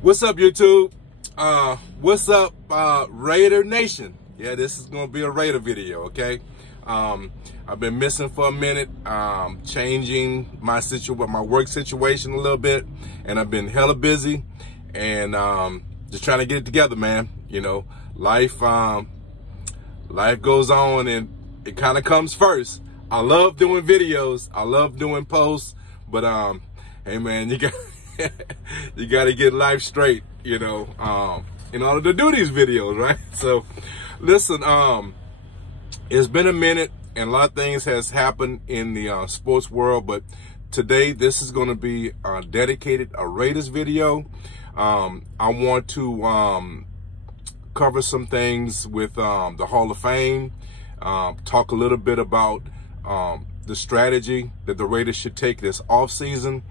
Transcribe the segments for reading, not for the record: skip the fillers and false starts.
What's up, YouTube? What's up, Raider Nation? Yeah, this is gonna be a Raider video, okay? I've been missing for a minute, changing my work situation a little bit, and I've been hella busy, and just trying to get it together, man. You know, life goes on, and it kind of comes first. I love doing videos, I love doing posts, but hey, man, you got to get life straight, you know, in order to do these videos, right? So, listen, it's been a minute, and a lot of things has happened in the sports world, but today this is going to be dedicated a Raiders video. I want to cover some things with the Hall of Fame, talk a little bit about the strategy that the Raiders should take this offseason,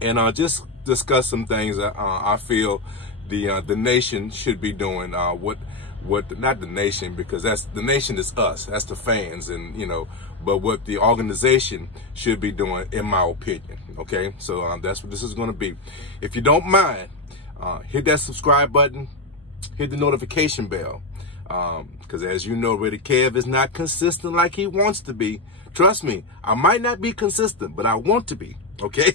and just discuss some things that I feel the nation should be doing. Not the nation, because the nation is us, that's the fans, and you know, but what the organization should be doing, in my opinion. Okay, so that's what this is going to be. If you don't mind, hit that subscribe button, hit the notification bell, because as you know, RaiderKev is not consistent like he wants to be. Trust me, I might not be consistent, but I want to be. Okay,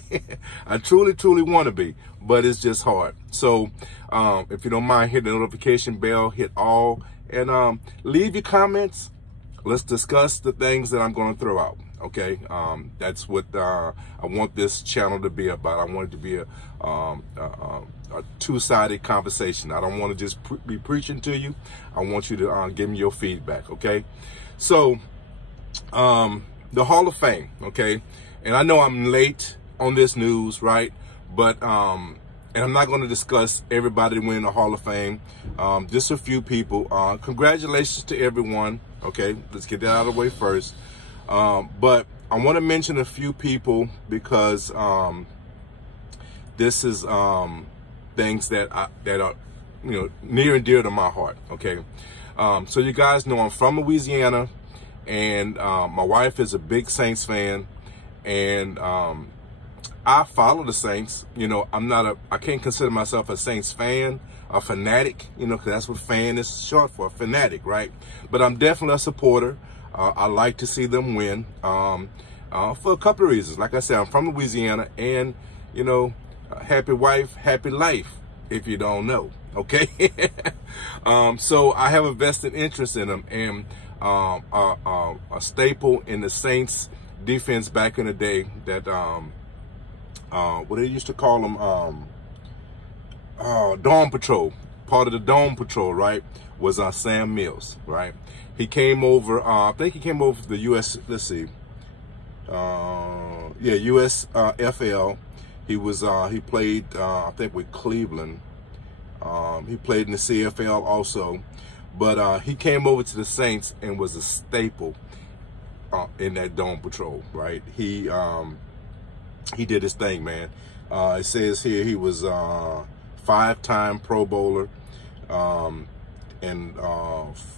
I truly want to be, but it's just hard. So if you don't mind, hit the notification bell, hit all, and leave your comments. Let's discuss the things that I'm going to throw out. Okay, that's what I want this channel to be about. I want it to be a two-sided conversation. I don't want to just be preaching to you. I want you to give me your feedback. Okay, so the Hall of Fame. Okay. And I know I'm late on this news, right? But, and I'm not going to discuss everybody winning the Hall of Fame. Just a few people. Congratulations to everyone. Okay, let's get that out of the way first. But I want to mention a few people because this is things that are, you know, near and dear to my heart. Okay, so you guys know I'm from Louisiana, and my wife is a big Saints fan. And I follow the Saints. You know, I can't consider myself a Saints fan, a fanatic, you know, because that's what fan is short for, fanatic, right? But I'm definitely a supporter. I like to see them win for a couple of reasons. Like I said, I'm from Louisiana, and, you know, happy wife, happy life, if you don't know, okay? So I have a vested interest in them, and a staple in the Saints defense back in the day, that what they used to call them, Dome Patrol, part of the Dome Patrol, right, was Sam Mills, right? He came over, I think he came over to the US, let's see, yeah, USFL. He was, he played, I think with Cleveland. He played in the CFL also, but he came over to the Saints and was a staple in that Dome Patrol, right? He did his thing, man. It says here he was 5-time Pro Bowler, and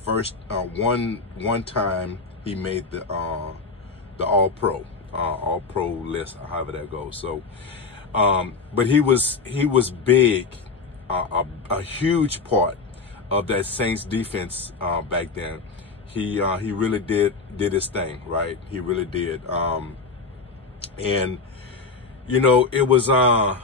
first one time he made the All Pro list, however that goes. So, but he was big, a huge part of that Saints defense back then. He really did his thing, right? He really did. And you know, it was that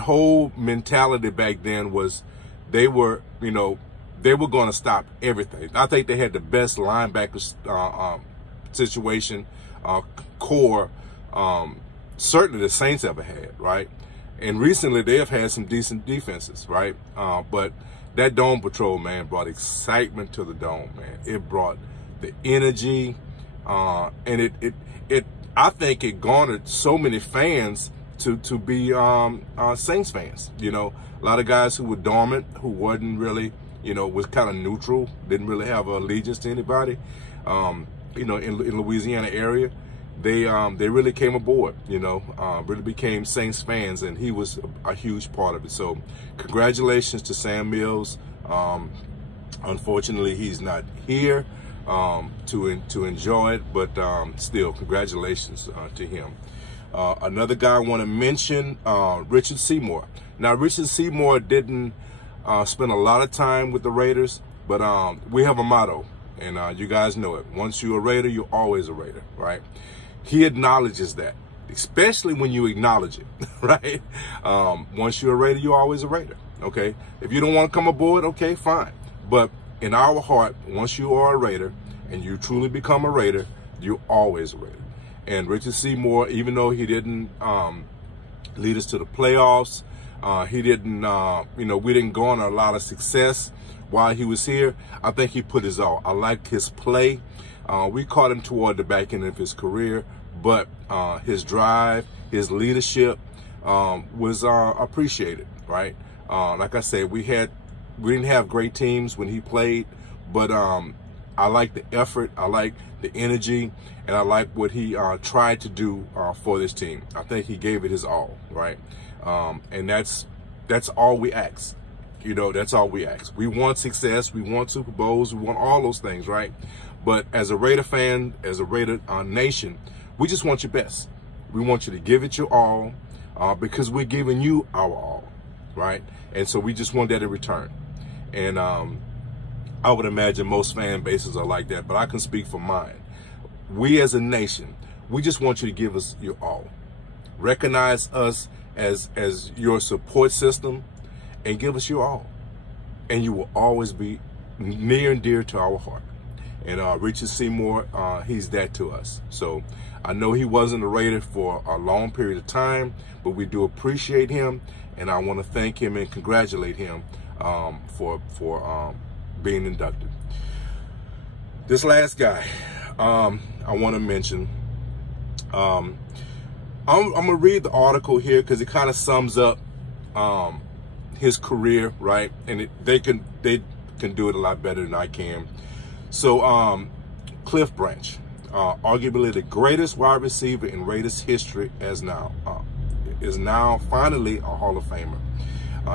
whole mentality back then was they were, you know, they were going to stop everything. I think they had the best linebackers situation core certainly the Saints ever had, right? And recently they have had some decent defenses, right? But that Dome Patrol, man, brought excitement to the Dome, man. It brought the energy, and I think it garnered so many fans to be Saints fans. You know, a lot of guys who were dormant, who wasn't really, you know, was kind of neutral, didn't really have allegiance to anybody. You know, in Louisiana area, they really came aboard, you know, really became Saints fans, and he was a huge part of it. So congratulations to Sam Mills. Unfortunately, he's not here to enjoy it, but still, congratulations to him. Another guy I want to mention, Richard Seymour. Now, Richard Seymour didn't spend a lot of time with the Raiders, but we have a motto, and you guys know it. Once you're a Raider, you're always a Raider, right? He acknowledges that, especially when you acknowledge it, right? Once you're a Raider, you're always a Raider, okay? If you don't want to come aboard, okay, fine. But in our heart, once you are a Raider and you truly become a Raider, you're always a Raider. And Richard Seymour, even though he didn't lead us to the playoffs, he didn't, we didn't go on a lot of success while he was here, I think he put his all. I liked his play. We caught him toward the back end of his career, but his drive, his leadership was appreciated, right? Like I said, we didn't have great teams when he played, but I like the effort, I like the energy, and I like what he tried to do for this team. I think he gave it his all, right? And that's all we ask. You know, that's all we ask. We want success, we want Super Bowls, we want all those things, right? But as a Raider fan, as a Raider nation, we just want your best. We want you to give it your all because we're giving you our all, right? And so we just want that in return. And I would imagine most fan bases are like that, but I can speak for mine. We as a nation, we just want you to give us your all. Recognize us as your support system and give us your all. And you will always be near and dear to our heart. And Richard Seymour, he's that to us. So I know he wasn't a Raider for a long period of time, but we do appreciate him. And I want to thank him and congratulate him for being inducted. This last guy, I want to mention, I'm going to read the article here because it kind of sums up his career, right? And they can do it a lot better than I can. So Cliff Branch, arguably the greatest wide receiver in Raiders history, is now finally a Hall of Famer.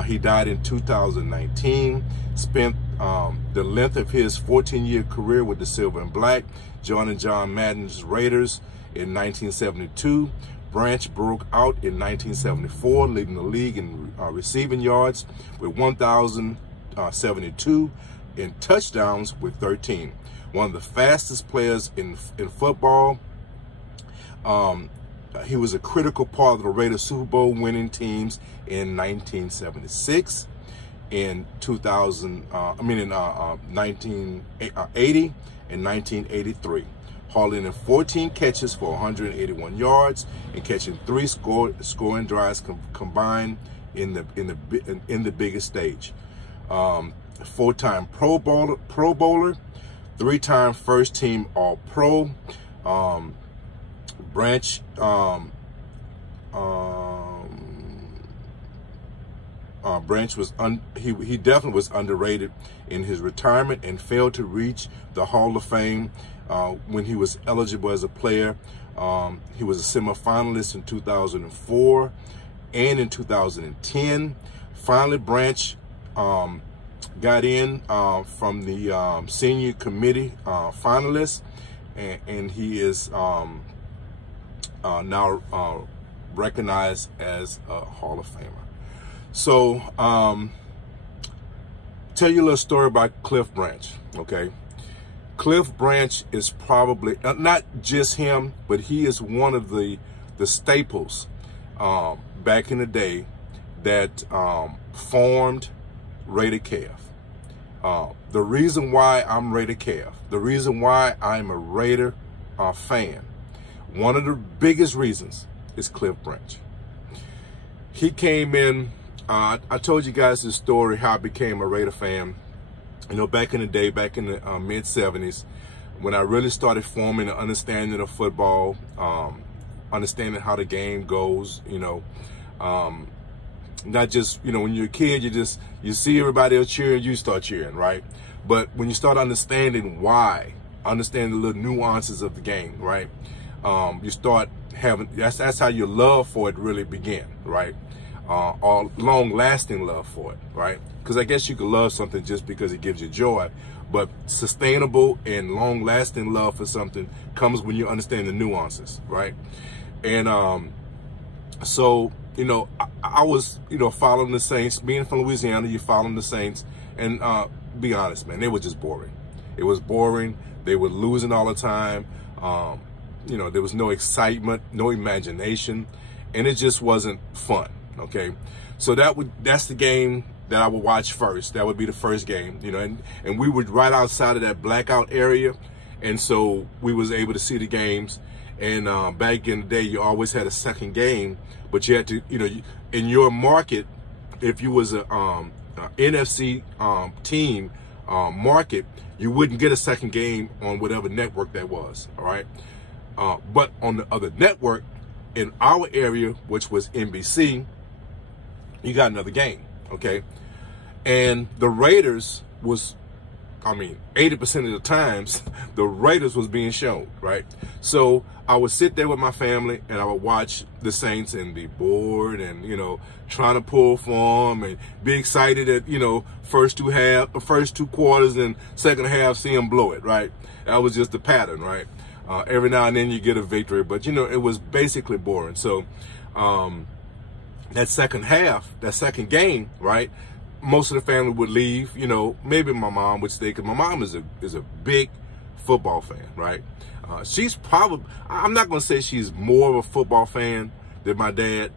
He died in 2019, spent the length of his 14-year career with the Silver and Black, joining John Madden's Raiders in 1972. Branch broke out in 1974, leading the league in receiving yards with 1,072, in touchdowns with 13. One of the fastest players in football. He was a critical part of the Raiders Super Bowl winning teams in 1976, in 1980 and 1983, hauling in 14 catches for 181 yards and catching 3 scoring drives combined in the biggest stage. 4-time Pro Bowler, 3-time first team All-Pro. Branch Branch was he definitely was underrated in his retirement and failed to reach the Hall of Fame when he was eligible as a player. He was a semifinalist in 2004 and in 2010. Finally, Branch got in from the senior committee finalists, and he is now recognized as a Hall of Famer. So, tell you a little story about Cliff Branch, okay? Cliff Branch is probably, not just him, but he is one of the staples back in the day that formed RaiderKev. The reason why I'm RaiderKev, the reason why I'm a Raider fan, one of the biggest reasons is Cliff Branch. He came in, I told you guys this story, how I became a Raider fan. You know, back in the day, back in the mid-70s, when I really started forming an understanding of football, understanding how the game goes, you know, not just, you know, when you're a kid, you see everybody else cheering, you start cheering, right? But when you start understanding why, understanding the little nuances of the game, right? You start having, that's how your love for it really began, right? Or long-lasting love for it, right? Because I guess you could love something just because it gives you joy, but sustainable and long-lasting love for something comes when you understand the nuances, right? And So, you know, I was, you know, following the Saints. Being from Louisiana, you're following the Saints. And be honest, man, they were just boring. It was boring. They were losing all the time. You know, there was no excitement, no imagination, and it just wasn't fun, okay? So that's the game that I would watch first. That would be the first game, you know, and we were right outside of that blackout area, and so we was able to see the games. And back in the day, you always had a second game, but you had to, you know, in your market, if you was a NFC team market, you wouldn't get a second game on whatever network that was, all right? But on the other network, in our area, which was NBC, you got another game, okay? And the Raiders was, I mean, 80% of the times, the Raiders was being shown, right? So I would sit there with my family and I would watch the Saints and be bored and, you know, trying to pull for them and be excited at, you know, first two quarters and second half, see them blow it, right? That was just the pattern, right? Every now and then you get a victory, but, you know, it was basically boring. So that second half, that second game, right, most of the family would leave. You know, maybe my mom would stay, because my mom is a big football fan, right? She's probably, I'm not going to say she's more of a football fan than my dad,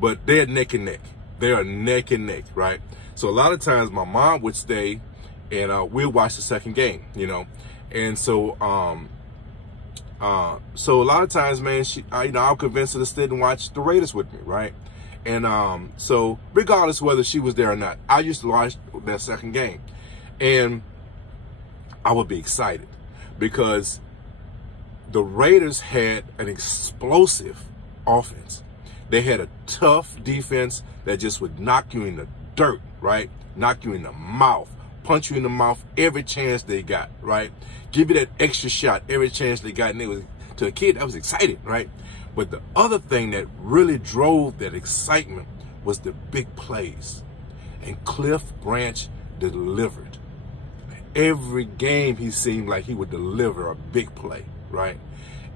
but they're neck and neck. They are neck and neck, right? So a lot of times my mom would stay and we'll watch the second game, you know? And so, so a lot of times, man, you know, I'll convince her to sit and watch the Raiders with me, right? And so regardless whether she was there or not, I used to watch that second game. And I would be excited because the Raiders had an explosive offense. They had a tough defense that just would knock you in the dirt, right? Knock you in the mouth, punch you in the mouth every chance they got, right? Give you that extra shot every chance they got. And it was, to a kid, that was exciting, right? But the other thing that really drove that excitement was the big plays. And Cliff Branch delivered. Every game he seemed like he would deliver a big play, right?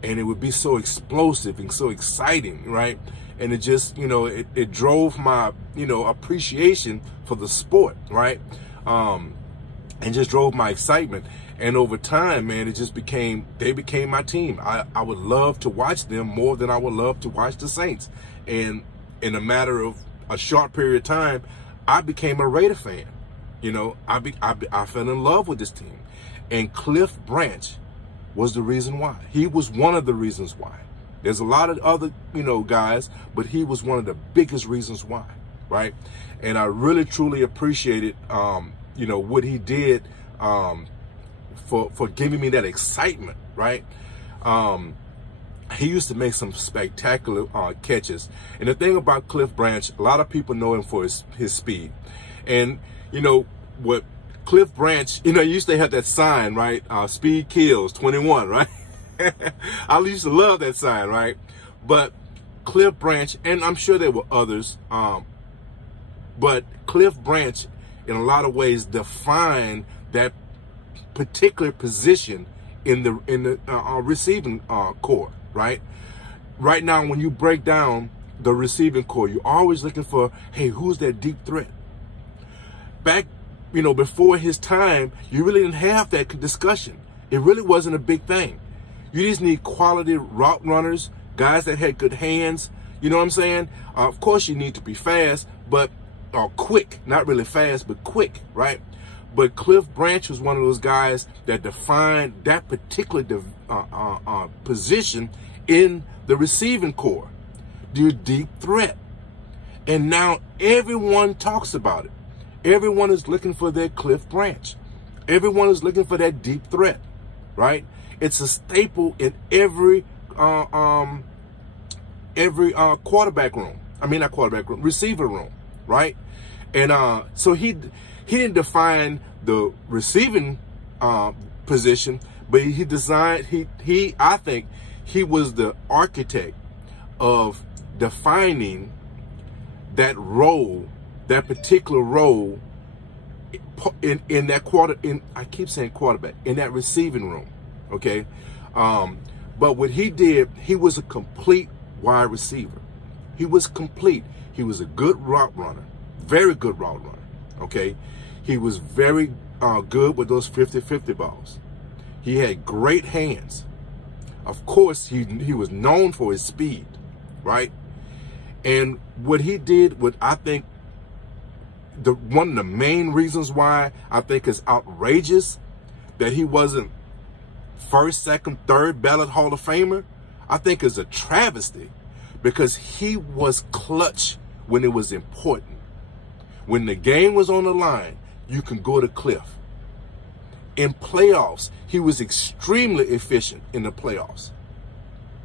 And it would be so explosive and so exciting, right? And it just, you know, it drove my, you know, appreciation for the sport, right? And just drove my excitement. And over time, man, it just became, they became my team. I would love to watch them more than I would love to watch the Saints. And in a matter of a short period of time, I became a Raider fan. You know, I fell in love with this team. And Cliff Branch was the reason why. He was one of the reasons why. There's a lot of other, you know, guys, but he was one of the biggest reasons why, right? And I really, truly appreciated, you know, what he did for giving me that excitement, right? He used to make some spectacular catches. And the thing about Cliff Branch, a lot of people know him for his speed. And, you know, what Cliff Branch, you know, used to have that sign, right? Speed kills, 21, right? I used to love that sign, right? But Cliff Branch, and I'm sure there were others, but Cliff Branch, in a lot of ways, defined that particular position in the receiving core, right? Right now, when you break down the receiving core, you're always looking for, hey, who's that deep threat? Back, you know, before his time, you really didn't have that discussion. It really wasn't a big thing. You just need quality route runners, guys that had good hands. You know what I'm saying? Of course, you need to be fast, but quick. Not really fast, but quick, right? But Cliff Branch was one of those guys that defined that particular position in the receiving core, the deep threat. And now everyone talks about it. Everyone is looking for their Cliff Branch. Everyone is looking for that deep threat, right? It's a staple in every quarterback room. I mean, not quarterback room, receiver room, right? And so he didn't define the receiving position, but he designed, I think he was the architect of defining that role, that particular role in that I keep saying quarterback, in that receiving room, okay? But what he did, he was a complete wide receiver. He was complete. He was a good route runner, very good route runner, okay? He was very good with those 50-50 balls. He had great hands. Of course, he was known for his speed, right? And what he did, what I think, one of the main reasons why I think is outrageous, that he wasn't first, second, third ballot Hall of Famer, I think is a travesty, because he was clutch when it was important. When the game was on the line, you can go to Cliff. In playoffs, he was extremely efficient in the playoffs,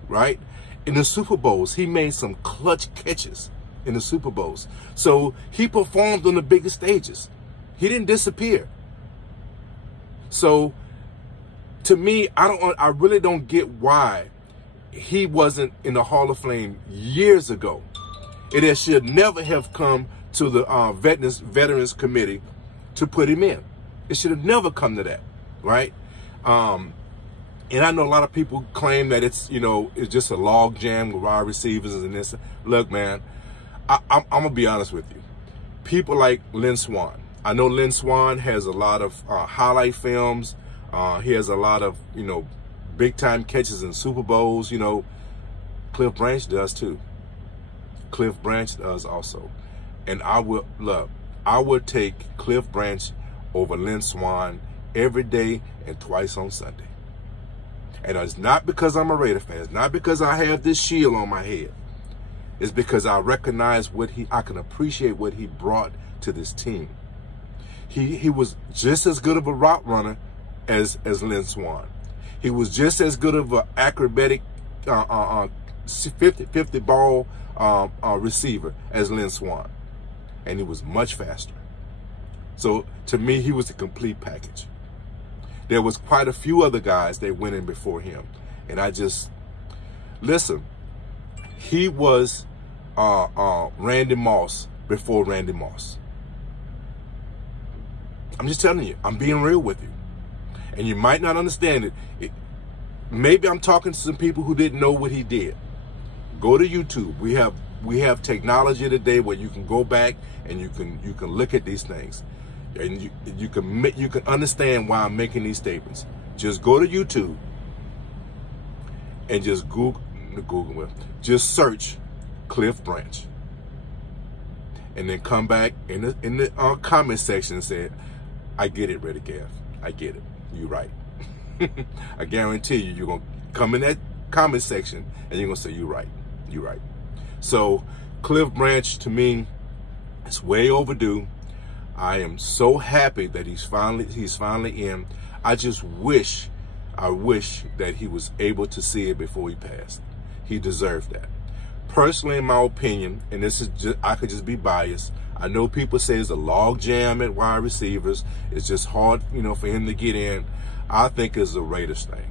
right? In the Super Bowls, he made some clutch catches in the Super Bowls. So he performed on the biggest stages. He didn't disappear. So to me, I really don't get why he wasn't in the Hall of Fame years ago. It should never have come to the Veterans Committee to put him in. It should have never come to that, right? And I know a lot of people claim that it's, you know, it's just a log jam with wide receivers and this. Look, man, I'm going to be honest with you. People like Lynn Swann. I know Lynn Swann has a lot of highlight films. He has a lot of, you know, big-time catches in Super Bowls. You know, Cliff Branch does too. Cliff Branch does also. And I would take Cliff Branch over Lynn Swann every day and twice on Sunday. And it's not because I'm a Raider fan. It's not because I have this shield on my head. It's because I recognize I can appreciate what he brought to this team. He was just as good of a route runner as Lynn Swann. He was just as good of an acrobatic 50-50 ball receiver as Lynn Swann. And he was much faster. So to me, he was a complete package. There was quite a few other guys that went in before him. And I just, listen, he was Randy Moss before Randy Moss. I'm just telling you, I'm being real with you. And you might not understand it. Maybe I'm talking to some people who didn't know what he did. Go to YouTube. We have technology today where you can go back and you can look at these things. And you can understand why I'm making these statements. Just go to YouTube and just just search Cliff Branch, and then come back in the comment section and say, "I get it, RaiderKev. I get it. You're right." I guarantee you're gonna come in that comment section and you're gonna say, "You're right. You're right." So Cliff Branch, to me, it's way overdue. I am so happy that he's finally in. I wish that he was able to see it before he passed. He deserved that. Personally, in my opinion, and this is just, I could just be biased. I know people say it's a log jam at wide receivers. It's just hard, you know, for him to get in. I think it's a Raiders thing.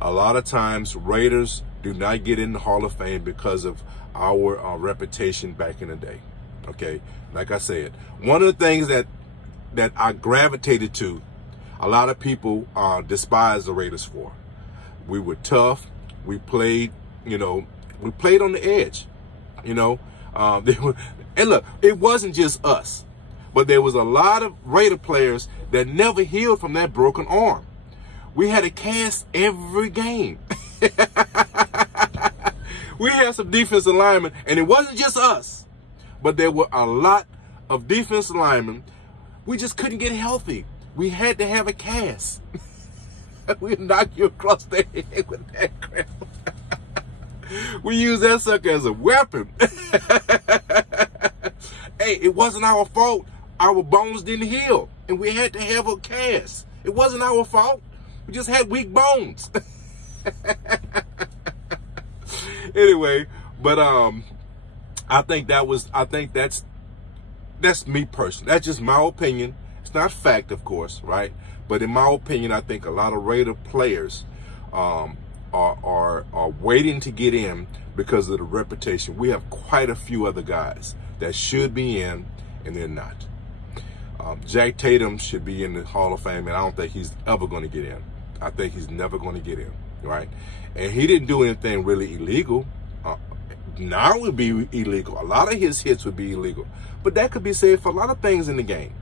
A lot of times, Raiders do not get in the Hall of Fame because of our reputation back in the day. Okay, like I said, one of the things that I gravitated to, a lot of people despise the Raiders for. We were tough. We played, you know, we played on the edge. You know, and look, it wasn't just us, but there was a lot of Raider players that never healed from that broken arm. We had a cast every game. We had some defensive linemen, and it wasn't just us. But there were a lot of defensive linemen. We just couldn't get healthy. We had to have a cast. We knock you across the head with that crap. We use that sucker as a weapon. Hey, it wasn't our fault. Our bones didn't heal, and we had to have a cast. It wasn't our fault. We just had weak bones. Anyway, but I think that's me personally. That's just my opinion. It's not fact, of course, right? But in my opinion, I think a lot of Raider players are waiting to get in because of the reputation. We have quite a few other guys that should be in, and they're not. Jack Tatum should be in the Hall of Fame, and I don't think he's ever going to get in. I think he's never going to get in, right? And he didn't do anything really illegal now it would be illegal. A lot of his hits would be illegal. But that could be said for a lot of things in the game.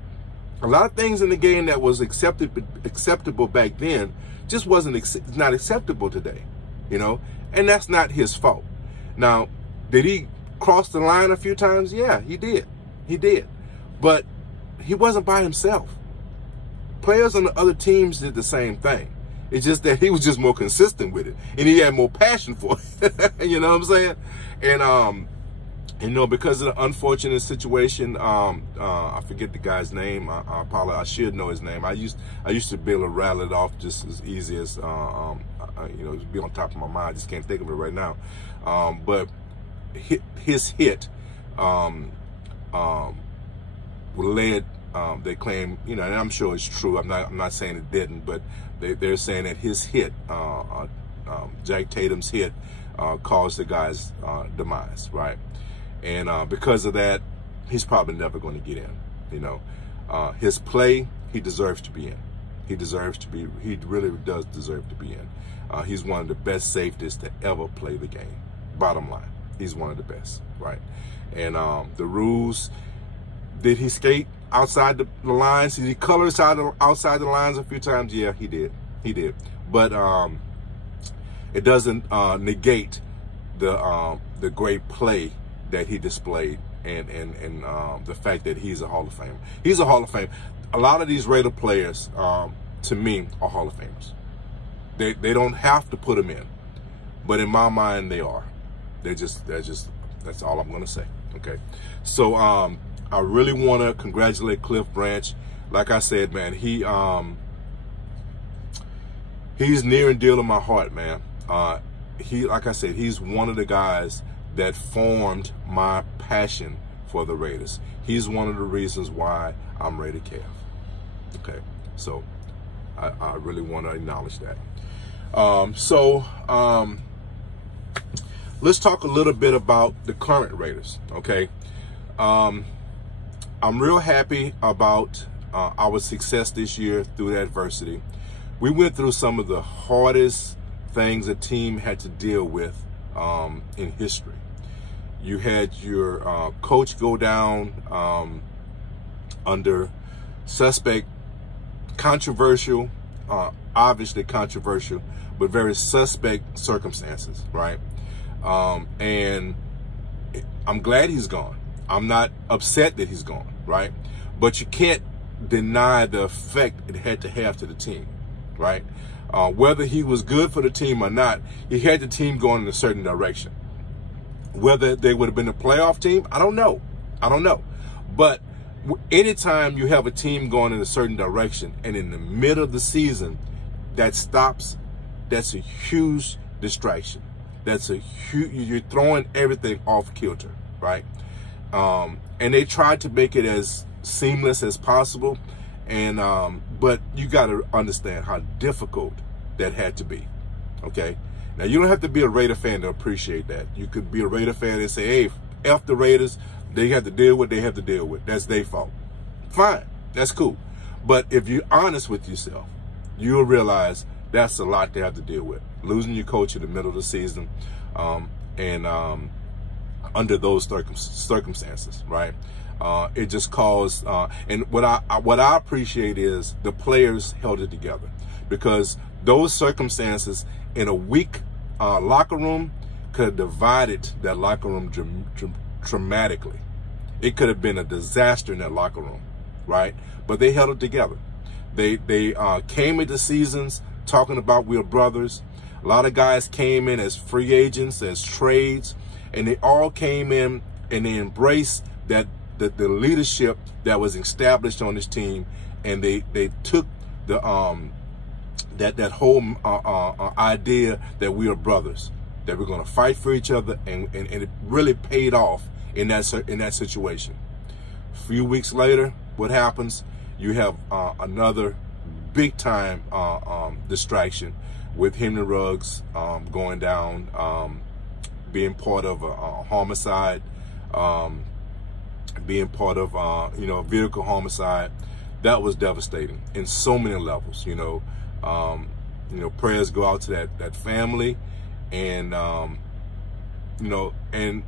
A lot of things in the game that was acceptable back then just wasn't not acceptable today, you know? And that's not his fault. Now, did he cross the line a few times? Yeah, he did. He did. But he wasn't by himself. Players on the other teams did the same thing. It's just that he was just more consistent with it, and he had more passion for it. You know what I'm saying? And you know, because of the unfortunate situation, I forget the guy's name. I apologize. I should know his name. I used to be able to rattle it off just as easy as you know, be on top of my mind. I just can't think of it right now. But his hit led. They claim, you know, and I'm sure it's true. I'm not saying it didn't, but they're saying that his hit, Jack Tatum's hit, caused the guy's demise, right? And because of that, he's probably never going to get in. You know, his play, he deserves to be in. He deserves to be. He really does deserve to be in. He's one of the best safeties to ever play the game. Bottom line, he's one of the best, right? And the rules. Did he skate outside the lines? Did he color outside the lines a few times? Yeah, he did. He did. But it doesn't negate the great play that he displayed and the fact that he's a Hall of Famer. He's a Hall of Famer. A lot of these Raider players, to me, are Hall of Famers. They don't have to put them in, but in my mind, they are. That's all I'm gonna say. Okay, so I really want to congratulate Cliff Branch. Like I said, man, he's near and dear to my heart, man. Like I said, he's one of the guys that formed my passion for the Raiders. He's one of the reasons why I'm RaiderKev. Okay, so I really want to acknowledge that. Let's talk a little bit about the current Raiders. Okay. I'm real happy about our success this year through the adversity. We went through some of the hardest things a team had to deal with in history. You had your coach go down under suspect, controversial, obviously controversial, but very suspect circumstances, right? And I'm glad he's gone. I'm not upset that he's gone, right? But you can't deny the effect it had to have to the team, right? Whether he was good for the team or not, he had the team going in a certain direction. Whether they would have been a playoff team, I don't know. I don't know. But anytime you have a team going in a certain direction and in the middle of the season that stops, that's a huge distraction. That's a huge, you're throwing everything off kilter, right? And they tried to make it as seamless as possible. And, but you got to understand how difficult that had to be. Okay. Now you don't have to be a Raider fan to appreciate that. You could be a Raider fan and say, hey, F the Raiders. They have to deal with what they have to deal with. That's their fault. Fine. That's cool. But if you're honest with yourself, you'll realize that's a lot to have to deal with. Losing your coach in the middle of the season, under those circumstances, right? It just caused, and what I appreciate is the players held it together, because those circumstances in a weak locker room could have divided that locker room dramatically. It could have been a disaster in that locker room, right? But they held it together. They came into seasons talking about we're brothers. A lot of guys came in as free agents, as trades, and they all came in and they embraced that the leadership that was established on this team, and they took the that whole idea that we are brothers, that we're going to fight for each other, and it really paid off in that situation. A few weeks later, what happens? You have another big time distraction with Henry Ruggs going down, being part of a homicide, being part of a vehicle homicide. That was devastating in so many levels. Prayers go out to that family, and and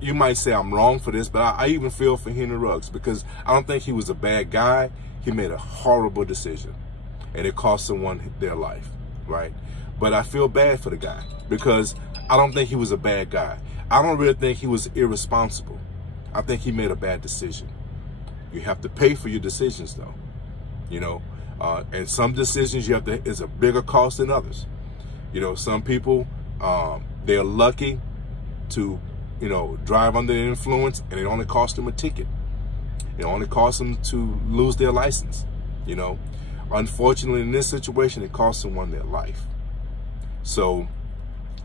you might say I'm wrong for this, but I even feel for Henry Ruggs, because I don't think he was a bad guy. He made a horrible decision, and it cost someone their life, right? But I feel bad for the guy, because I don't think he was a bad guy. I don't really think he was irresponsible. I think he made a bad decision. You have to pay for your decisions, though, you know, and some decisions you have to, is a bigger cost than others. You know, some people, they're lucky to, you know, drive under the influence, and it only cost them a ticket. It only cost them to lose their license. You know, unfortunately, in this situation, it cost someone their life. So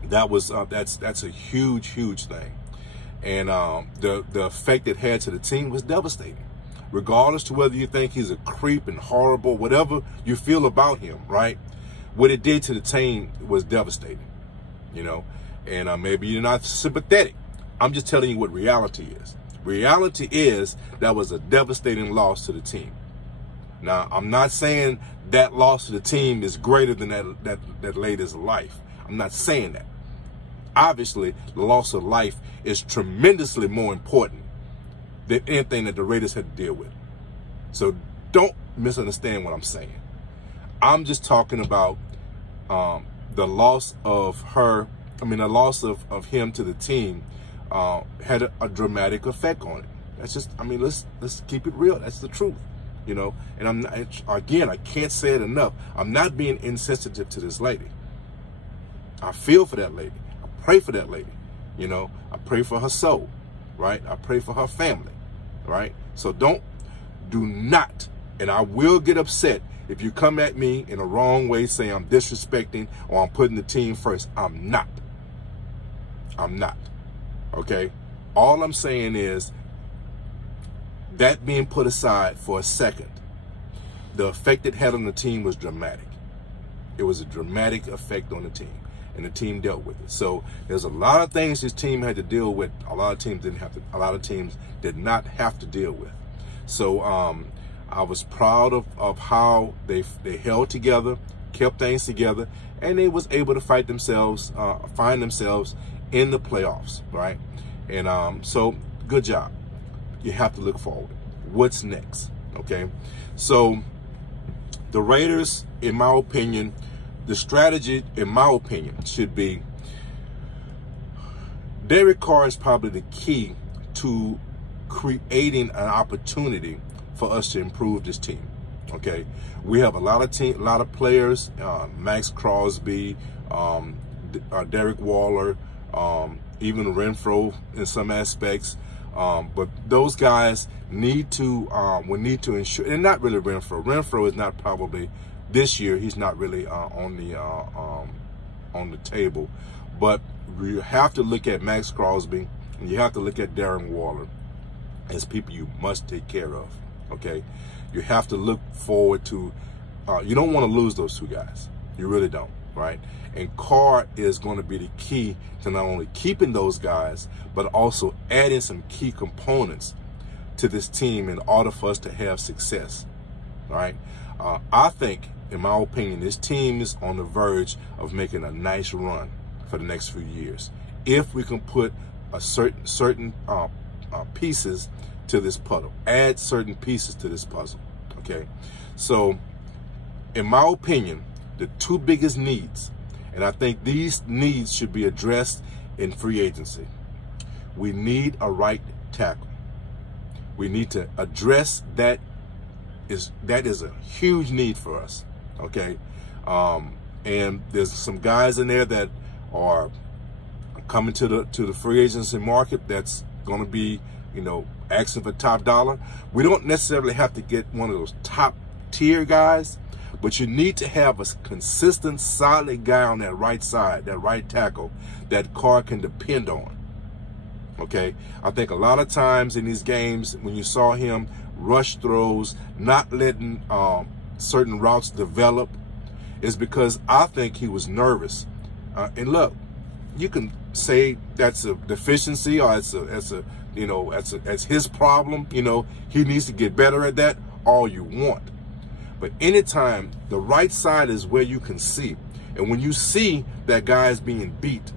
that was that's a huge thing, and the effect it had to the team was devastating. Regardless to whether you think he's a creep and horrible, whatever you feel about him, right? What it did to the team was devastating, you know. And maybe you're not sympathetic. I'm just telling you what reality is. Reality is that was a devastating loss to the team. Now, I'm not saying that loss to the team is greater than that lady's life. I'm not saying that. Obviously, the loss of life is tremendously more important than anything that the Raiders had to deal with. So don't misunderstand what I'm saying. I'm just talking about the loss of her. I mean, the loss of him to the team had a dramatic effect on it. That's just, I mean, let's keep it real. That's the truth, you know. And I'm not, again, I can't say it enough. I'm not being insensitive to this lady. I feel for that lady. I pray for that lady. You know, I pray for her soul, right? I pray for her family, right? So do not, and I will get upset if you come at me in a wrong way saying I'm disrespecting or I'm putting the team first. I'm not. I'm not. Okay? All I'm saying is that being put aside for a second, the effect it had on the team was dramatic. It was a dramatic effect on the team, and the team dealt with it. So there's a lot of things this team had to deal with. A lot of teams didn't have to. A lot of teams did not have to deal with. So I was proud of how they held together, kept things together, and they was able to find themselves in the playoffs, right? And so good job. You have to look forward. What's next? Okay, so the Raiders, in my opinion, the strategy, in my opinion, should be Derek Carr is probably the key to creating an opportunity for us to improve this team. Okay, we have a lot of players, Max Crosby, Derek Waller, even Renfro in some aspects. But those guys need to, we need to ensure, and not really Renfro. Renfro is not probably this year. He's not really on the table. But we have to look at Max Crosby, and you have to look at Darren Waller as people you must take care of. Okay, you have to look forward to. You don't want to lose those two guys. You really don't, right? And Carr is going to be the key to not only keeping those guys, but also adding some key components to this team in order for us to have success, right? I think, in my opinion, this team is on the verge of making a nice run for the next few years if we can put a certain pieces to this puzzle, add certain pieces to this puzzle. Okay, so in my opinion, the two biggest needs, and I think these needs should be addressed in free agency. We need a right tackle. We need to address that. That is a huge need for us. Okay, and there's some guys in there that are coming to the free agency market that's going to be, you know, asking for top dollar. We don't necessarily have to get one of those top tier guys, but you need to have a consistent, solid guy on that right side, that right tackle, that Carr can depend on. Okay, I think a lot of times in these games, when you saw him rush throws, not letting certain routes develop, is because I think he was nervous. And look, you can say that's a deficiency, or that's his problem. You know, he needs to get better at that. All you want. But anytime, the right side is where you can see. And when you see that guy is being beat,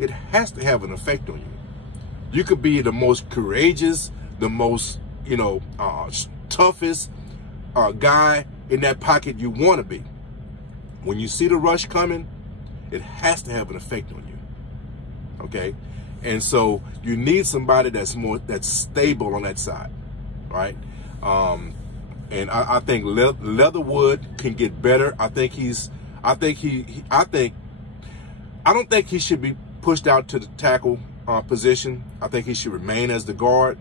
it has to have an effect on you. You could be the most courageous, the most, toughest guy in that pocket you want to be. When you see the rush coming, it has to have an effect on you. Okay? And so you need somebody that's stable on that side, right? And I think Leatherwood can get better. I don't think he should be pushed out to the tackle position. I think he should remain as the guard.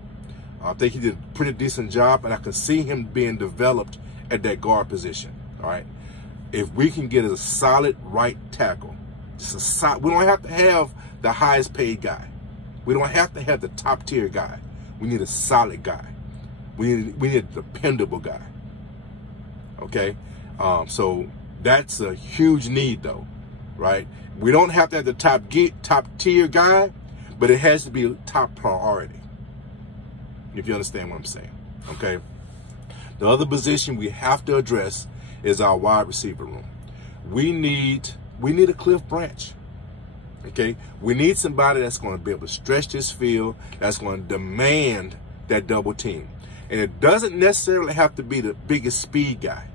I think he did a pretty decent job, and I can see him being developed at that guard position. All right. If we can get a solid right tackle, we don't have to have the highest paid guy. We don't have to have the top tier guy. We need a solid guy. We need a dependable guy. Okay. So that's a huge need, though, right? We don't have to have the top tier guy, but it has to be a top priority. If you understand what I'm saying, okay? The other position we have to address is our wide receiver room. We need a Cliff Branch, okay? We need somebody that's going to be able to stretch this field, that's going to demand that double team. And it doesn't necessarily have to be the biggest speed guy,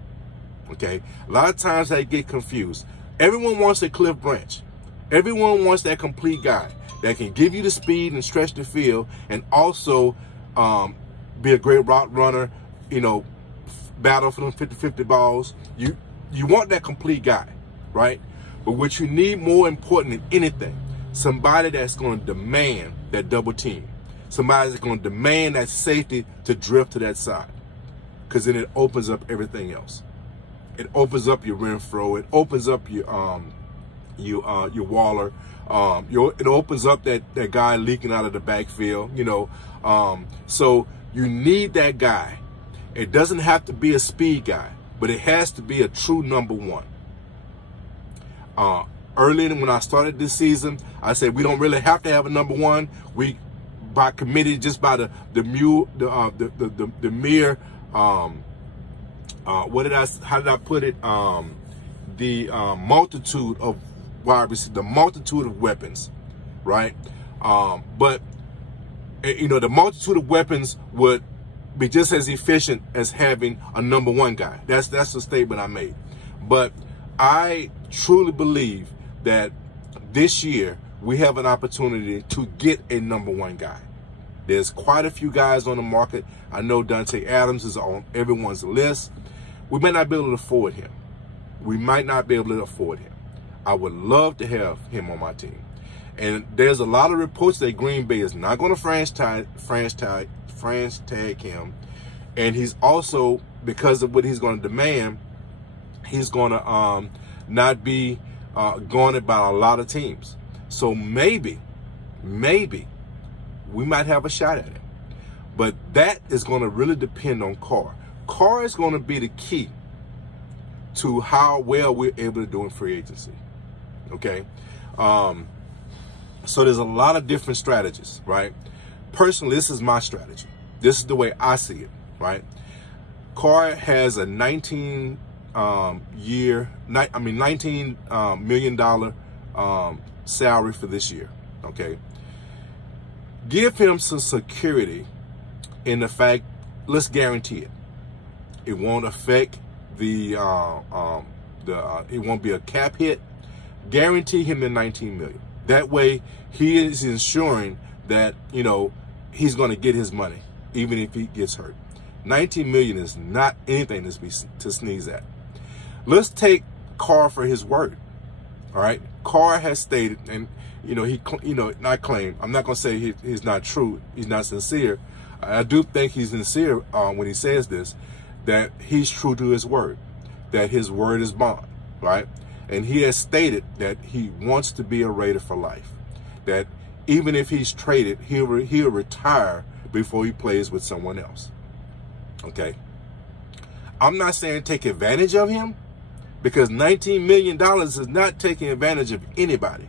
okay? A lot of times they get confused. Everyone wants a Cliff Branch. Everyone wants that complete guy that can give you the speed and stretch the field and also be a great route runner, battle for them 50-50 balls. You want that complete guy, right? But what you need more important than anything, somebody that's going to demand that double team. Somebody that's going to demand that safety to drift to that side. Because then it opens up everything else. It opens up your Renfro. It opens up your Waller. It opens up that guy leaking out of the backfield, So you need that guy. It doesn't have to be a speed guy, but it has to be a true number one. Early when I started this season, I said we don't really have to have a number one. We, by committee, just by the mere how did I put it? The multitude of wide receivers, the multitude of weapons, right? But the multitude of weapons would be just as efficient as having a number one guy. That's the statement I made. But I truly believe that this year we have an opportunity to get a number one guy. There's quite a few guys on the market. I know Dante Adams is on everyone's list. We may not be able to afford him. We might not be able to afford him. I would love to have him on my team. And there's a lot of reports that Green Bay is not going to franchise tag him. And he's also, because of what he's going to demand, he's going to not be going by a lot of teams. So maybe we might have a shot at him. But that is going to really depend on Carr. Carr is going to be the key to how well we're able to do in free agency. Okay? So there's a lot of different strategies, right? Personally, this is my strategy. This is the way I see it, right? Carr has a $19 million salary for this year, okay? Give him some security in the fact, let's guarantee it. It won't affect it won't be a cap hit. Guarantee him the $19 million. That way, he is ensuring that, he's going to get his money, even if he gets hurt. $19 million is not anything to sneeze at. Let's take Carr for his word. All right. Carr has stated, and, not claim, I'm not going to say he's not true. He's not sincere. I do think he's sincere when he says this, that he's true to his word, that his word is bond, right? And he has stated that he wants to be a Raider for life, that even if he's traded, he'll retire before he plays with someone else. Okay. I'm not saying take advantage of him, because $19 million is not taking advantage of anybody.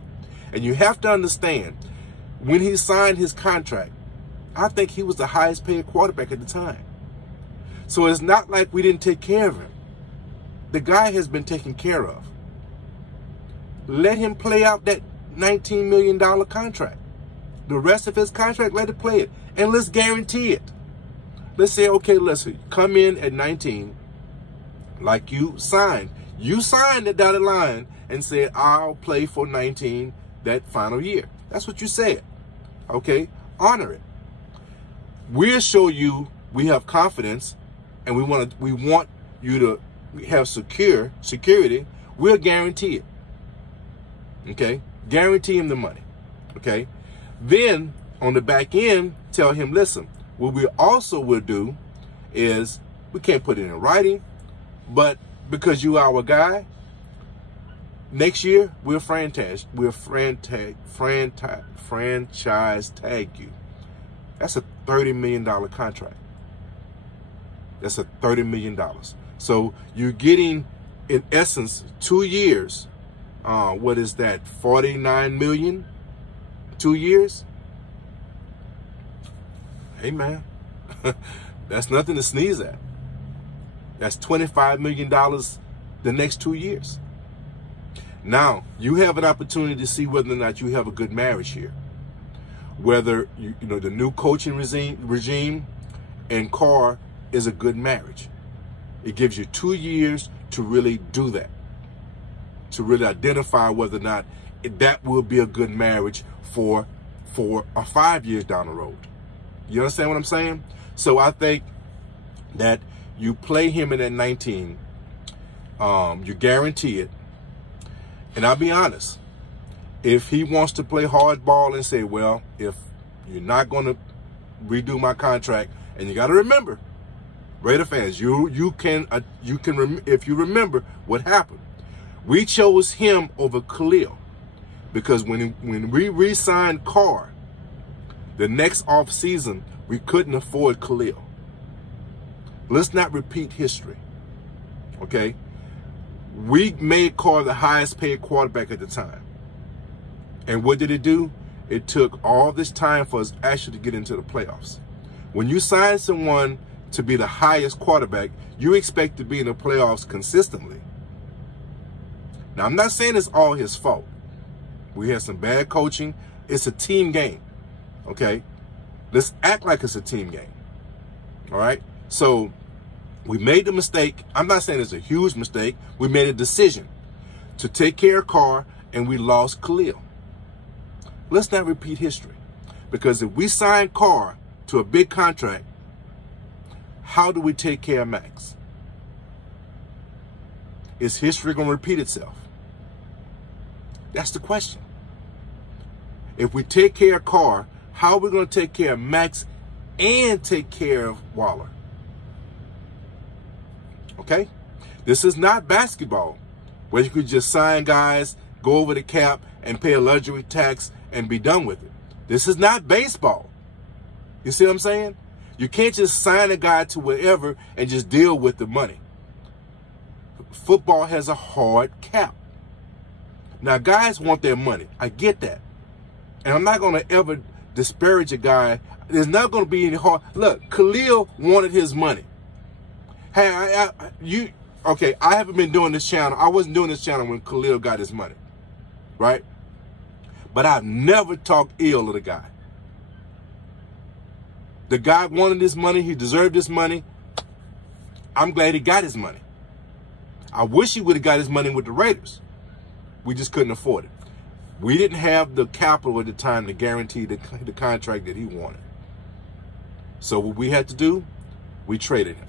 And you have to understand, when he signed his contract, I think he was the highest paid quarterback at the time. So it's not like we didn't take care of him. The guy has been taken care of. Let him play out that $19 million contract. The rest of his contract, let it play it. And let's guarantee it. Let's say, okay, listen, come in at 19 like you signed. You signed the dotted line and said, I'll play for 19 that final year. That's what you said. Okay? Honor it. We'll show you we have confidence and we want you to have security. We'll guarantee it. Okay? Guarantee him the money. Okay? Then on the back end, tell him, listen, what we also will do is, we can't put it in writing, but because you are our guy, next year we'll franchise tag you. That's a $30 million contract. That's a $30 million. So you're getting, in essence, 2 years. What is that? $49 million? 2 years? Hey, man. That's nothing to sneeze at. That's $25 million the next 2 years. Now, you have an opportunity to see whether or not you have a good marriage here. Whether, you know, the new coaching regime and Carr is a good marriage. It gives you 2 years to really do that, to really identify whether or not that will be a good marriage for 5 years down the road. You understand what I'm saying? So I think that you play him in at 19, you guarantee it. And I'll be honest, if he wants to play hardball and say, well, if you're not going to redo my contract, and you got to remember, Raider fans, you can if you remember what happened, we chose him over Khalil because when we re-signed Carr, the next off season we couldn't afford Khalil. Let's not repeat history, okay? We made Carr the highest paid quarterback at the time. And what did it do? It took all this time for us actually to get into the playoffs. When you sign someone to be the highest quarterback, you expect to be in the playoffs consistently. Now, I'm not saying it's all his fault. We had some bad coaching. It's a team game, okay? Let's act like it's a team game, all right? So we made the mistake. I'm not saying it's a huge mistake. We made a decision to take care of Carr, and we lost Khalil. Let's not repeat history, because if we sign Carr to a big contract, how do we take care of Max? Is history going to repeat itself? That's the question. If we take care of Carr, how are we going to take care of Max and take care of Waller? Okay? This is not basketball, where you could just sign guys, go over the cap, and pay a luxury tax and be done with it. This is not baseball. You see what I'm saying? You can't just sign a guy to wherever and just deal with the money. Football has a hard cap. Now, guys want their money. I get that. And I'm not going to ever disparage a guy. There's not going to be any hard. Look, Khalil wanted his money. Hey, I haven't been doing this channel. I wasn't doing this channel when Khalil got his money, right? But I've never talked ill of the guy. The guy wanted his money. He deserved his money. I'm glad he got his money. I wish he would have got his money with the Raiders. We just couldn't afford it. We didn't have the capital at the time to guarantee the contract that he wanted. So what we had to do, we traded him.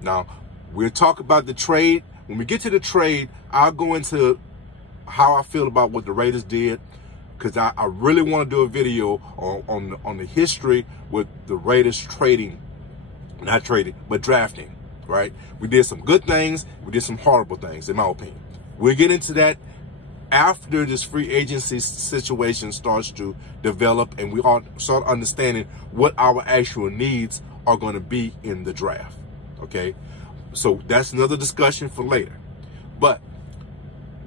Now, we'll talk about the trade. When we get to the trade, I'll go into how I feel about what the Raiders did, because I really want to do a video on the history with the Raiders trading, not trading, but drafting, right? We did some good things. We did some horrible things, in my opinion. We'll get into that after this free agency situation starts to develop and we all start understanding what our actual needs are going to be in the draft, okay? So that's another discussion for later. But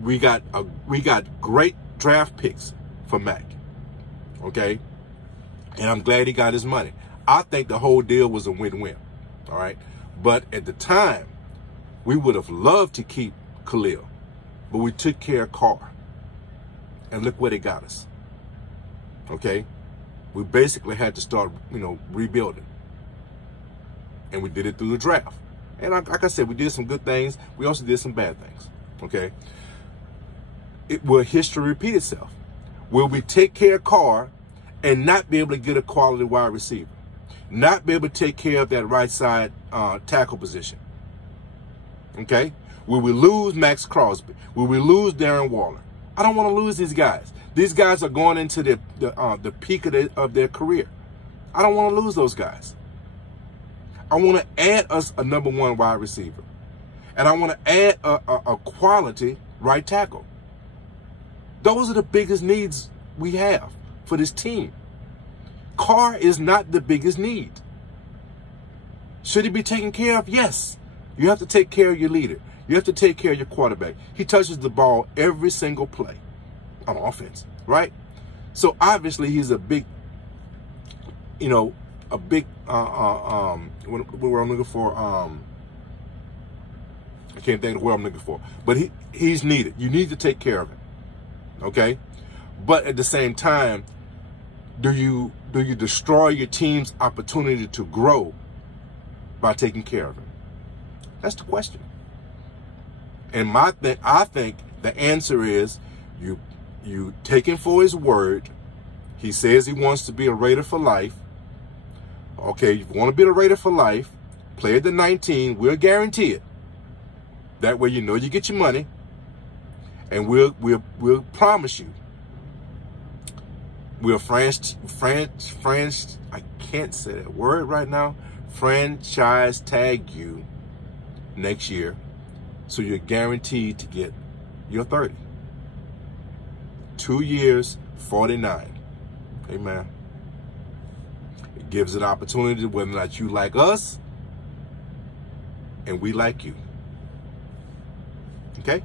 we got great draft picks for Mac, okay? And I'm glad he got his money. I think the whole deal was a win-win, all right? But at the time, we would have loved to keep Khalil, but we took care of Carr. And look where they got us. Okay? We basically had to start, rebuilding. And we did it through the draft. And like I said, we did some good things. We also did some bad things. Okay? Will history repeat itself? Will we take care of Carr and not be able to get a quality wide receiver? Not be able to take care of that right side tackle position? Okay? Will we lose Max Crosby? Will we lose Darren Waller? I don't want to lose these guys. These guys are going into the peak of their career. I don't want to lose those guys. I want to add us a number 1 wide receiver. And I want to add a quality right tackle. Those are the biggest needs we have for this team. Carr is not the biggest need. Should he be taken care of? Yes. You have to take care of your leader. You have to take care of your quarterback. He touches the ball every single play on offense, right? So obviously he's a big, what I'm looking for, I can't think of what I'm looking for, but he's needed. You need to take care of him, okay? But at the same time, do you destroy your team's opportunity to grow by taking care of him? That's the question. And I think the answer is you take him for his word. He says he wants to be a Raider for life. Okay, if you want to be a Raider for life, play at the 19. We'll guarantee it. That way you get your money, and we'll promise you. We'll I can't say that word right now. Franchise tag you next year, so you're guaranteed to get your 30. 2 years, 49. Amen. It gives an opportunity whether or not you like us and we like you. Okay?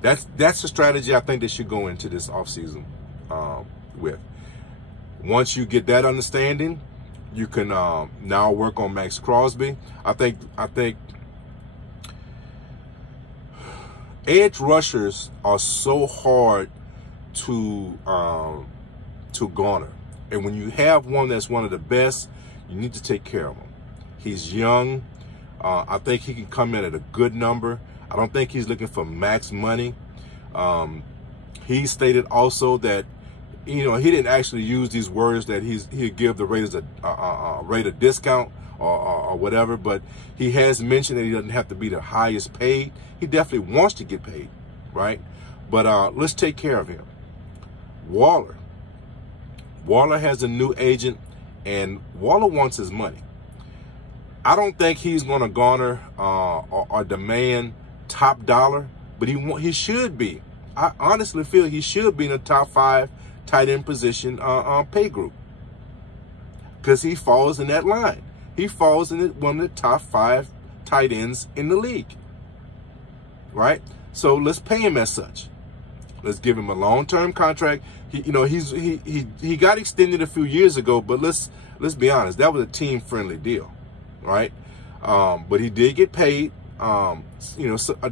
That's the strategy I think they should go into this offseason with. Once you get that understanding, you can now work on Max Crosby. I think edge rushers are so hard to garner. And when you have one that's one of the best, you need to take care of him. He's young. I think he can come in at a good number. I don't think he's looking for max money. He stated also that, he didn't actually use these words that he'd give the Raiders a Raider discount or whatever, but he has mentioned that he doesn't have to be the highest paid. He definitely wants to get paid, right? But let's take care of him. Waller has a new agent, and Waller wants his money. I don't think he's going to garner or demand top dollar, but he should be. I honestly feel he should be in the top 5 tight end position pay group, because he falls in that line. He falls in one of the top 5 tight ends in the league, right? So let's pay him as such. Let's give him a long-term contract. He got extended a few years ago, but let's be honest, that was a team-friendly deal, right? But he did get paid, a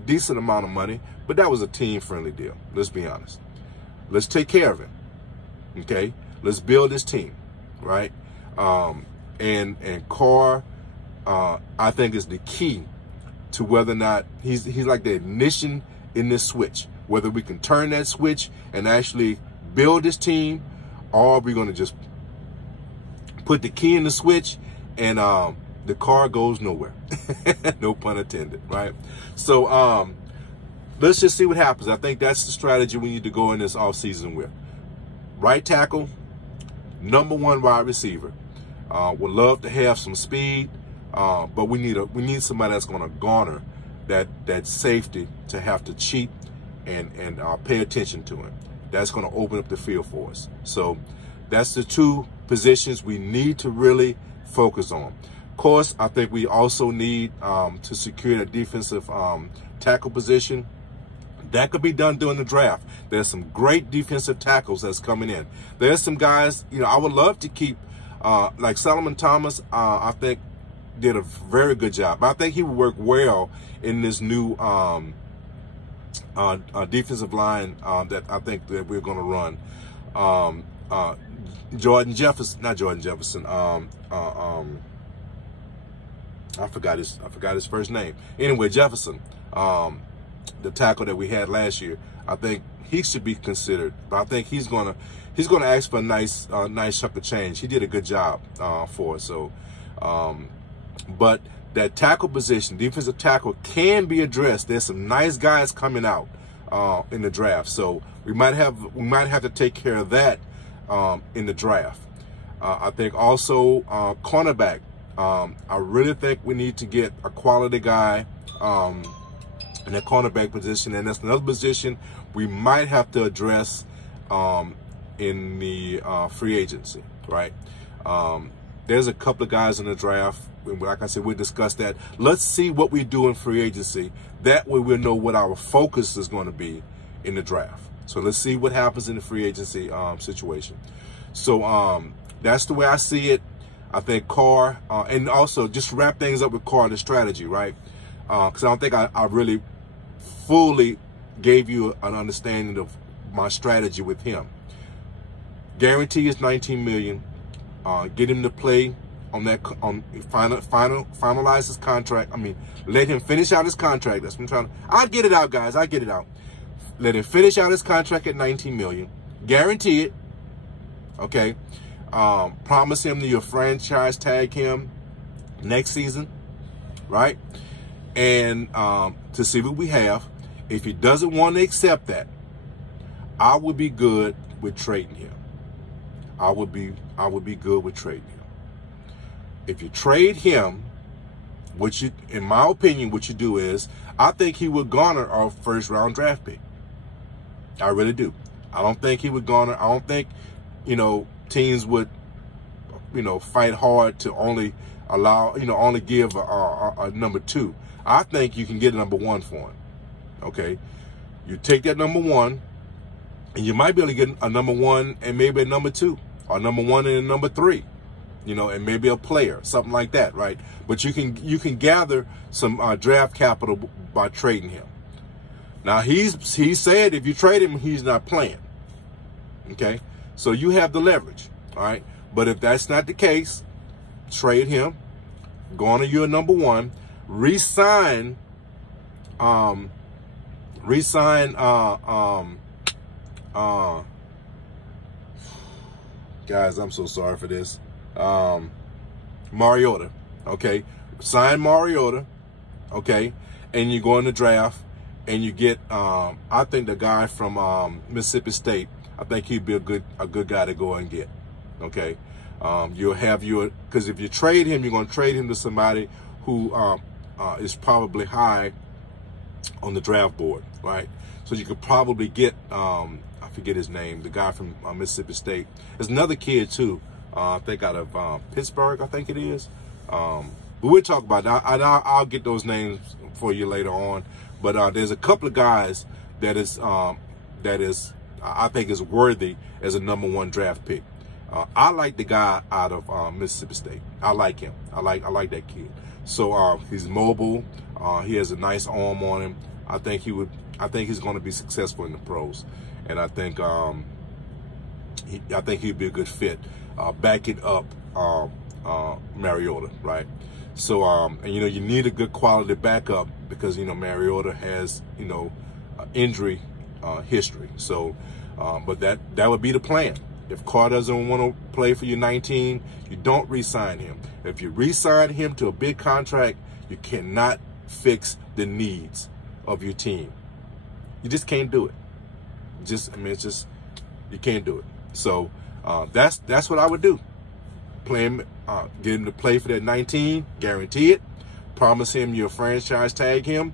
decent amount of money, but that was a team-friendly deal. Let's be honest. Let's take care of him, okay? Let's build this team, right? And Carr, I think, is the key to whether or not he's like the ignition in this switch. Whether we can turn that switch and actually build this team, or we're going to just put the key in the switch and the car goes nowhere. No pun intended, right? So let's just see what happens. I think that's the strategy we need to go in this offseason with. Right tackle, number 1 wide receiver. Would love to have some speed, but we need somebody that's going to garner that safety to have to cheat and pay attention to him. That's going to open up the field for us. So that's the 2 positions we need to really focus on. Of course, I think we also need to secure a defensive tackle position. That could be done during the draft. There's some great defensive tackles that's coming in. There's some guys, I would love to keep, like Solomon Thomas, I think did a very good job. I think he would work well in this new defensive line that I think that we're going to run. Jordan Jefferson, not Jordan Jefferson. I forgot his first name. Anyway, Jefferson, the tackle that we had last year. I think he should be considered, but I think he's gonna ask for a nice chunk of change. He did a good job for us. So, but that tackle position, defensive tackle, can be addressed. There's some nice guys coming out in the draft, so we might have to take care of that in the draft. I think also cornerback. I really think we need to get a quality guy in the cornerback position, and that's another position we might have to address in the free agency, right? There's a couple of guys in the draft. Like I said, we'll discuss that. Let's see what we do in free agency. That way we'll know what our focus is going to be in the draft. So let's see what happens in the free agency situation. So that's the way I see it. I think Carr, and also just wrap things up with Carr, the strategy, right? Because I don't think I really fully gave you an understanding of my strategy with him. Guarantee is $19 million. Get him to play on that, finalize his contract. I mean, let him finish out his contract. That's what I'm trying to. I'll get it out, guys. I'll get it out. Let him finish out his contract at $19 million. Guarantee it. Okay. Promise him that you'll franchise tag him next season, right? And to see what we have. If he doesn't want to accept that, I would be good with trading him. I would be good with trading him. If you trade him, in my opinion, what you do is, I think he would garner our first-round draft pick. I really do. I don't think he would garner. I don't think, teams would, fight hard to only allow, only give a number 2. I think you can get a number 1 for him. Okay, you take that number 1, and you might be able to get a number 1 and maybe a number 2, or number 1 and a number 3, and maybe a player, something like that, right? But you can gather some draft capital by trading him. Now he said if you trade him, he's not playing. Okay, so you have the leverage, all right. But if that's not the case, trade him, go on to your number 1, re-sign. Guys, I'm so sorry for this. Mariota, okay? Sign Mariota, okay? And you go in the draft, and you get, I think the guy from Mississippi State. I think he'd be a good guy to go and get, okay? You'll have because if you trade him, you're going to trade him to somebody who is probably high on the draft board, right? So you could probably get, I forget his name, the guy from Mississippi State. There's another kid too, I think out of Pittsburgh, I think it is. But we'll talk about that. I'll get those names for you later on. But there's a couple of guys that is I think is worthy as a number 1 draft pick. I like the guy out of Mississippi State. I like him. I like that kid. So he's mobile. He has a nice arm on him. I think he's going to be successful in the pros, and I think he'd be a good fit. Backing up Mariota, right? So and you need a good quality backup because Mariota has injury history. So, but that would be the plan. If Carr doesn't want to play for you 19, you don't re-sign him. If you re-sign him to a big contract, you cannot fix the needs of your team. You just can't do it. You can't do it. So that's what I would do. Play him, get him to play for that 19, guarantee it. Promise him you'll franchise tag him,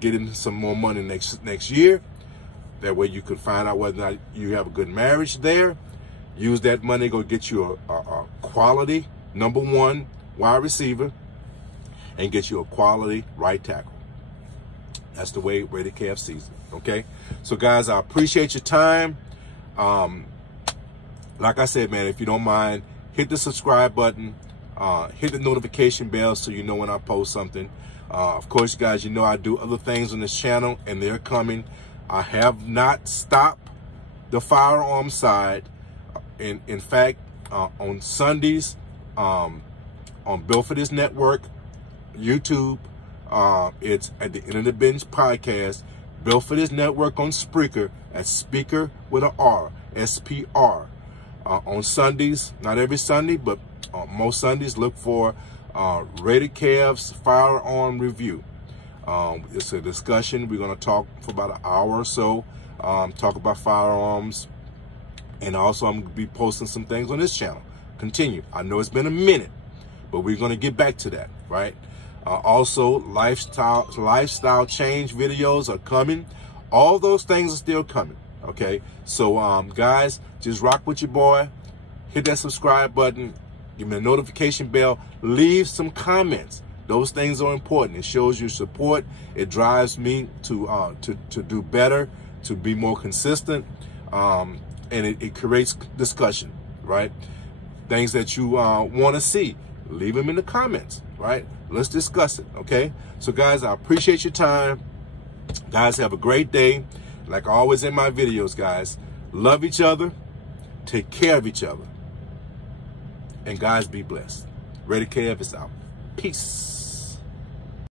get him some more money next year. That way you could find out whether or not you have a good marriage there. Use that money, go get you a quality number 1 wide receiver and get you a quality right tackle. That's the way RaiderKev's sees it, okay? So, guys, I appreciate your time. Like I said, man, if you don't mind, hit the subscribe button, Hit the notification bell so you know when I post something. Of course, guys, you know I do other things on this channel, and they're coming. I have not stopped the firearm side. In fact, on Sundays, on Built for This Network, YouTube, it's at the End of the Bench podcast. Built for This Network on Spreaker, at Speaker with a R, SPR. On Sundays, not every Sunday, but most Sundays, look for RaiderKev's firearm review. It's a discussion. We're going to talk for about an hour or so, talk about firearms. And also, I'm going to be posting some things on this channel. Continue. I know it's been a minute, but we're going to get back to that, right? Also, lifestyle change videos are coming. All those things are still coming, okay? So, guys, just rock with your boy. Hit that subscribe button. Give me a notification bell. Leave some comments. Those things are important. It shows your support. It drives me to do better, to be more consistent. And it creates discussion, right? Things that you want to see, leave them in the comments, right? Let's discuss it, okay? So, guys, I appreciate your time. Guys, have a great day. Like always in my videos, guys, love each other, take care of each other, and guys, be blessed. RaiderKev is out. Peace.